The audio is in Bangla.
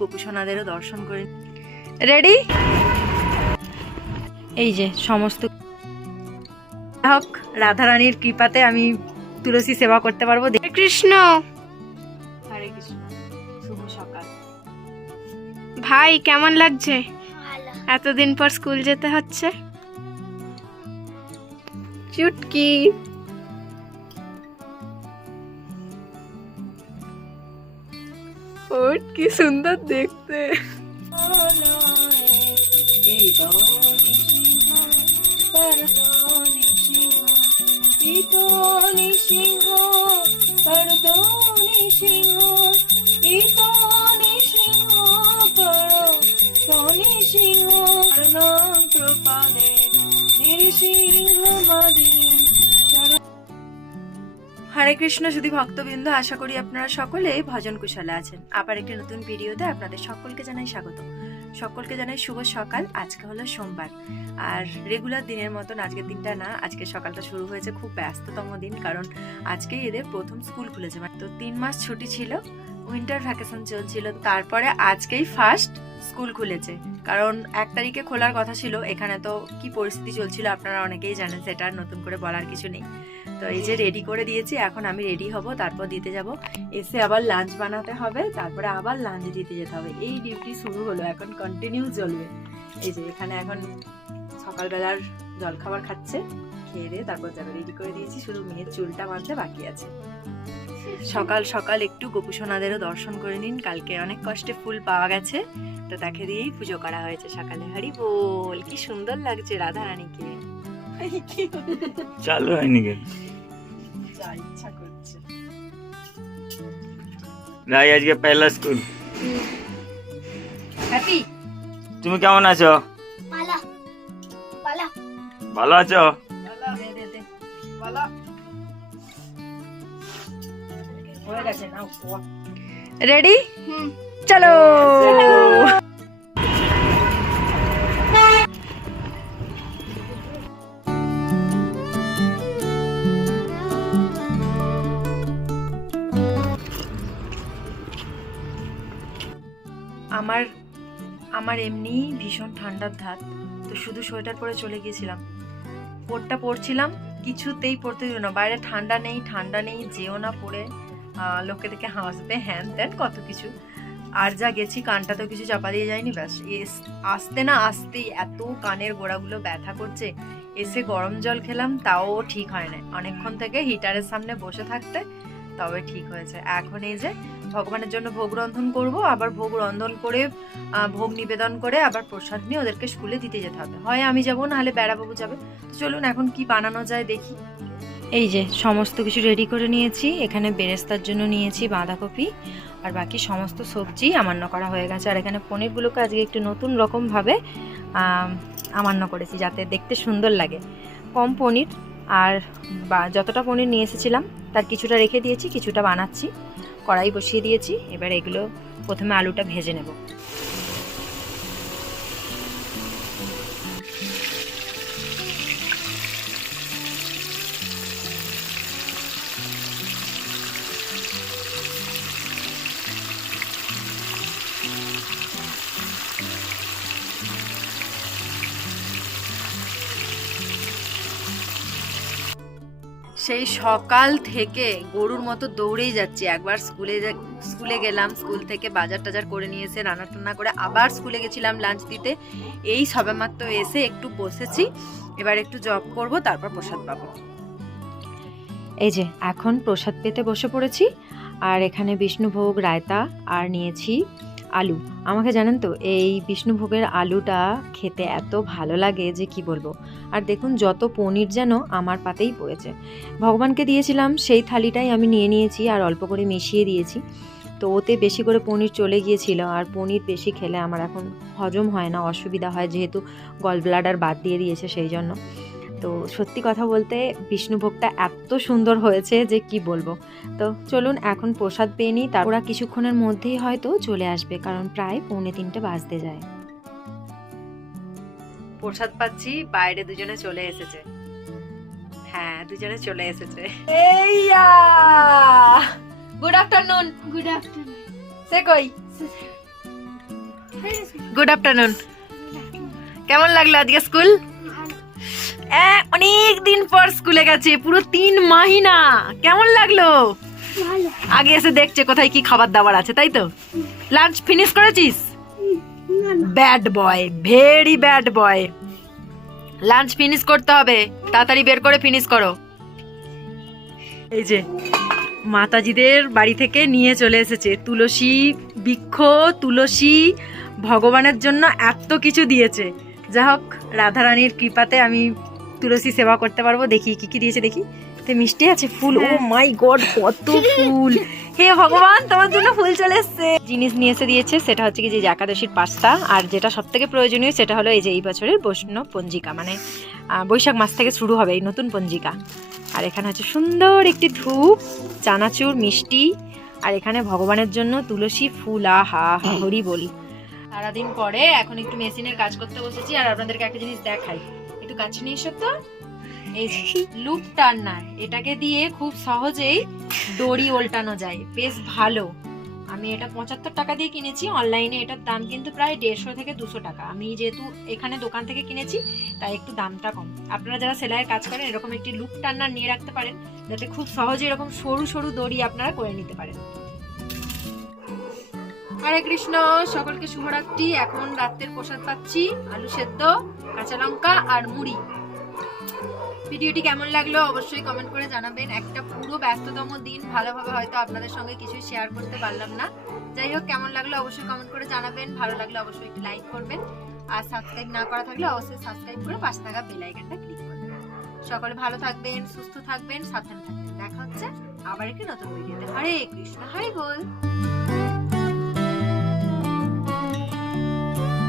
গোপুসোনাদেরও দর্শন করে। রেডি? এই যে সমস্ত হোক, রাধারানীর কৃপাতে আমি তুলসী সেবা করতে পারবো। হরে কৃষ্ণ। হরে কৃষ্ণ। শুভ সকাল। ভাই কেমন লাগছে? এতদিন পর স্কুল যেতে হচ্ছে। চুটকি ওট কি সুন্দর দেখতে। হরে কৃষ্ণ শুধু ভক্তবৃন্দ, আশা করি আপনারা সকলে ভজন কুশলে আছেন। আবার একটি নতুন ভিডিওতে আপনাদের সকলকে জানাই স্বাগত। সকলকে জানাই শুভ সকাল। আজকে হলো সোমবার, আর রেগুলার দিনের মতন আজকের দিনটা না, আজকে সকালটা শুরু হয়েছে খুব ব্যস্ততম দিন, কারণ আজকে এদের প্রথম স্কুল খুলেছে। তো 3 মাস ছুটি ছিল, উইন্টার ভ্যাকেশন চলছিল, তারপরে আজকেই ফার্স্ট স্কুল খুলেছে। কারণ 1 তারিখে খোলার কথা ছিল। এখানে তো কি পরিস্থিতি চলছিল আপনারা অনেকেই জানেন, সেটা আর নতুন করে বলার কিছু নেই। তো এই যে রেডি করে দিয়েছি, এখন আমি রেডি হব, তারপর দিতে যাব। এসে আবার লাঞ্চ বানাতে হবে, তারপরে আবার লাঞ্চ দিতে যেতে হবে। এই ডিউটি শুরু হলো, এখন কন্টিনিউ চলবে। এই যে এখানে এখন সকালবেলার জলখাবার খাচ্ছে, খেয়ে দিয়ে তারপর যাবে। রেডি করে দিয়েছি, শুধু মেয়ের চুলটা বাঁধতে বাকি আছে। সকাল সকাল একটু গোপুসোনাদেরও দর্শন করে নিন। কালকে অনেক কষ্টে ফুল পাওয়া গেছে, তো তাকে দিয়েই পুজো করা হয়েছে সকালে। হরি বল, কি সুন্দর লাগছে রাধা রানীকে। চালু হয়নি কেন? যা ইচ্ছা করছে। ভাই আজকে পয়লা স্কুল। হ্যাপি? তুমি কেমন আছো? ভালো আছো? রেডি? চলো। আমার এমনি ভীষণ ঠান্ডার ধাত, তো শুধু সোয়েটার পরে চলে গিয়েছিলাম। কোটটা পরছিলাম, কিছুতেই পরতে দিল না। বাইরে ঠান্ডা নেই, যেও না পরে, লোকে দেখে হাসবে, হ্যান ত্যান কত কিছু। আর যা গেছি, কানটাতেও কিছু চাপা দিয়ে যায়নি, ব্যাস আসতেই এত কানের গোড়াগুলো ব্যথা করছে। এসে গরম জল খেলাম, তাও ঠিক হয় না। অনেকক্ষণ থেকে হিটারের সামনে বসে থাকতে তবে ঠিক হয়েছে। এখন এই যে ভগবানের জন্য ভোগ রন্ধন করব, আবার ভোগ রন্ধন করে ভোগ নিবেদন করে আবার প্রসাদ নিয়ে ওদেরকে স্কুলে দিতে যেতে হবে। হয় আমি যাবো, নাহলে বেড়াবাবু যাবে। তো চলুন এখন কি বানানো যায় দেখি। এই যে সমস্ত কিছু রেডি করে নিয়েছি। এখানে বেরেস্তার জন্য নিয়েছি বাঁধাকপি, আর বাকি সমস্ত সবজি আমান্য করা হয়ে গেছে। আর এখানে পনিরগুলোকে আজকে একটু নতুন রকমভাবে আমান্য করেছি, যাতে দেখতে সুন্দর লাগে। কম পনির, আর যতটা পনির নিয়ে এসেছিলাম তার কিছুটা রেখে দিয়েছি, কিছুটা বানাচ্ছি। কড়াই বসিয়ে দিয়েছি, এবার এগুলো প্রথমে আলুটা ভেজে নেব। সেই সকাল থেকে গরুর মতো দৌড়েই যাচ্ছি। একবার স্কুলে গেলাম, স্কুল থেকে বাজার টাজার করে নিয়ে এসে রান্না টান্না করে আবার স্কুলে গেছিলাম লাঞ্চ দিতে। এই সবেমাত্র এসে একটু বসেছি, এবার একটু জব করব, তারপর প্রসাদ পাবো। এই যে এখন প্রসাদ পেতে বসে পড়েছি। আর এখানে বিষ্ণুভোগ, রায়তা, আর নিয়েছি আলু। আমাকে জানেন তো, এই বিষ্ণুভোগের আলুটা খেতে এত ভালো লাগে যে কি বলবো। আর দেখুন যত পনির যেন আমার পাতেই পড়েছে। ভগবানকে দিয়েছিলাম সেই থালিটাই আমি নিয়ে নিয়েছি, আর অল্প করে মিশিয়ে দিয়েছি। তো ওতে বেশি করে পনির চলে গিয়েছিল, আর পনির বেশি খেলে আমার এখন হজম হয় না, অসুবিধা হয়, যেহেতু গল ব্লাডার বাদ দিয়ে দিয়েছে সেই জন্য। তো সত্যি কথা বলতে বিষ্ণুভোগটা এত সুন্দর হয়েছে যে কি বলবো। তো চলুন এখন প্রসাদ পেয়ে নিই, তারপর কিছুক্ষণের মধ্যেই হয়তো চলে আসবে, কারণ প্রায় 2:45 বাজতে যায়। প্রসাদ পাচ্ছি, বাইরে দুজনে চলে এসেছে। হ্যাঁ, দুজনে চলে এসেছে। Good afternoon. Good afternoon. সে কই? Good afternoon. কেমন লাগলো আজকে স্কুল? অনেক দিন পর স্কুলে গেছে, পুরো 3 মাহিনা। কেমন লাগলো? আগে এসে দেখছে কোথায় কি খাবার দাবার আছে, তাই তো? লাঞ্চ ফিনিশ করেছিস? Bad boy, very bad boy. Lunch finish করতে হবে, তাড়াতাড়ি বের করে ফিনিশ করো। এই যে মাতাজিদের বাড়ি থেকে নিয়ে চলে এসেছে তুলসী বৃক্ষ, তুলসী, ভগবানের জন্য এত কিছু দিয়েছে। যা হোক, রাধারানীর কৃপাতে আমি তুলসী সেবা করতে পারবো। দেখি কি কি দিয়েছে, দেখি। তো মিষ্টি আছে, ফুল। ও মাই গড, কত ফুল! হে ভগবান, তোমার জন্য ফুল চলে এসছে। জিনিস নিয়ে এসে দিয়েছে, সেটা হচ্ছে কি যে একাদশীর পাস্তা, আর যেটা সব থেকে প্রয়োজনীয় সেটা হলো এই যে এই বছরের বৈষ্ণব পঞ্জিকা, মানে বৈশাখ মাস থেকে শুরু হবে এই নতুন পঞ্জিকা। আর এখানে হচ্ছে সুন্দর একটি ধূপ, চানাচুর, মিষ্টি, আর এখানে ভগবানের জন্য তুলসী ফুল। আহা হা, হরি বল। সারাদিন পরে এখন একটু মেশিনের কাজ করতে বসেছি, আর আপনাদেরকে একটা জিনিস দেখাই। একটু কাছে নিয়ে এসো তো। এই লুপ টার্নার, এটাকে দিয়ে খুব সহজেই দড়ি উল্টানো যায়, বেশ ভালো। আমি এটা 75 টাকা দিয়ে কিনেছি। অনলাইনে এটার দাম কিন্তু প্রায় 150 থেকে 200 টাকা। আমি যেহেতু এখানে দোকান থেকে কিনেছি তাই একটু দামটা কম। আপনারা যারা সেলাইয়ের কাজ করেন এরকম একটি লুপ টার্নার নিয়ে রাখতে পারেন, যাতে খুব সহজে এরকম সরু সরু দড়ি আপনারা করে নিতে পারেন। হরে কৃষ্ণ, সকলকে শুভরাত্রি। এখন রাতের প্রসাদ পাচ্ছি, আলু সেদ্ধ, কাঁচা লঙ্কা আর মুড়ি। ভিডিওটি কেমন লাগলো অবশ্যই কমেন্ট করে জানাবেন। একটা পুরো ব্যস্ততম দিন, ভালোভাবে হয়তো আপনাদের সঙ্গে কিছুই শেয়ার করতে পারলাম না। যাই হোক, কেমন লাগলো অবশ্যই কমেন্ট করে জানাবেন। ভালো লাগলে অবশ্যই একটি লাইক করবেন, আর সাবস্ক্রাইব না করা থাকলে অবশ্যই সাবস্ক্রাইব করে পাশে থাকা বেল আইকনটা ক্লিক করবেন। সকলে ভালো থাকবেন, সুস্থ থাকবেন, সাবধানে থাকবেন। দেখা হচ্ছে আবার একটি নতুন ভিডিওতে। হরে কৃষ্ণ, হরে বল।